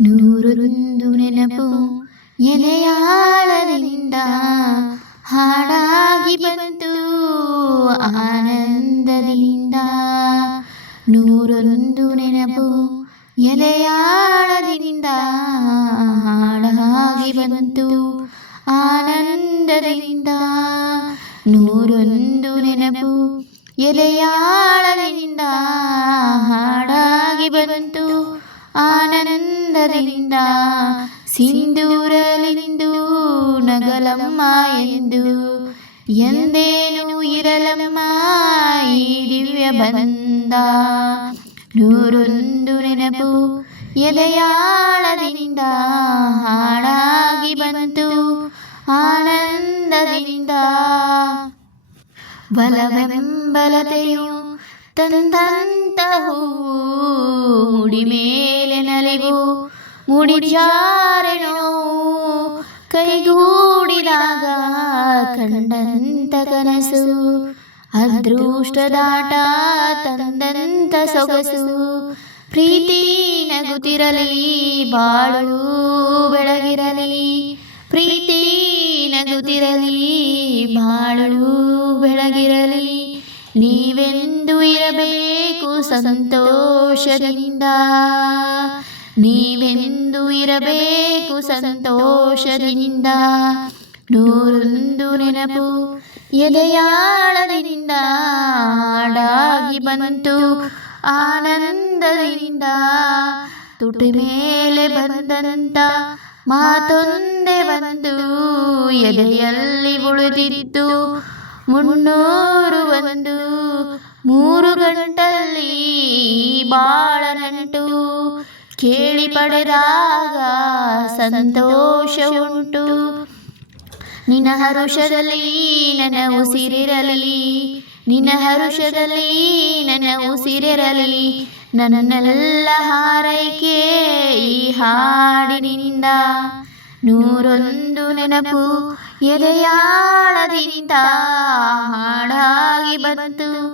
ನೂರೊಂದು ನೆನಪು ಎಲೆಯಾಳದಿಂದ ಹಾಡಾಗಿ ಬಂತು ಆನಂದದಿಂದ. ನೂರೊಂದು ನೆನಪು ಎಲೆಯಾಳದಿಂದ ಹಾಡಾಗಿ ಬಂತು ಆನಂದದಿಂದ. ನೂರೊಂದು ನೆನಪು ಎಲೆಯಾಳದಿಂದ ಹಾಡಾಗಿ ಬಂತು ಆನಂದದಿಂದ ಸಿಂಧೂರಲಿಂದು ನಗಲಮ್ಮ ಎಂದು ಎಂದೇನು ಇರಲಮ್ಮ ಈ ದಿವ್ಯ ಬಂದ ನೂರೊಂದು ನೆನಪು ಎದೆಯಾಳದಿಂದ ಹಾಡಾಗಿ ಬಂತು ಆನಂದದಿಂದ ಬಲವೆಂಬಲತೆಯು ತಂದಂತಹೂ ಮುಡಿ ಮೇಲೆ ನಲಿವು ಮುಡಿಜಾರೆ ನೋವು ಕೈಗೂಡಿದಾಗ ಕಂಡಂತ ಕನಸು. ಅದೃಷ್ಟದಾಟ ತಂದಂತ ಸೊಗಸು. ಪ್ರೀತಿ ನಗುತ್ತಿರಲಿ, ಬಾಳು ಬೆಳಗಿರಲಿ. ಪ್ರೀತಿ ನಗುತ್ತಿರಲಿ, ಬಾಳು ಬೆಳಗಿರಲಿ. ನೀವೆಂದು ಇರಬೇಕು ಸಂತೋಷದಿಂದ. ನೀವೆಂದು ಇರಬೇಕು ಸಂತೋಷದಿಂದ, ನೂರೊಂದು ನೆನಪು ಎದೆಯಾಳದಿಂದ ಆಡಾಗಿ ಬಂತು ಆನಂದದಿಂದ. ತುಟಿ ಮೇಲೆ ಬಂದಂತ ಮಾತೊಂದೇ ಬಂದು ಎದೆಯಲ್ಲಿ ಉಳಿದಿದ್ದು ಮುನ್ನೂರು ಒಂದು ಮೂರು ಗಂಟಲ್ಲಿ ಬಾ ಕೇಳಿ ಪಡೆದಾಗ ಸಂತೋಷ ಉಂಟು ನಿನ್ನ ಹರುಷದಲ್ಲಿ ನನ್ನ ಉಸಿರಿರಲಿ, ನಿನ್ನ ಹರುಷದಲ್ಲಿ ನನ್ನ ಉಸಿರಿರಲಿ ನನ್ನೆಲ್ಲ ಹಾರೈಕೆ ಈ ಹಾಡಿನಿಂದ. ನೂರೊಂದು ನೆನಪು ಎದೆಯಾಳದಿಂದ ಹಾಡಾಗಿ ಬಂತು.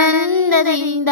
ಆನಂದದಿಂದ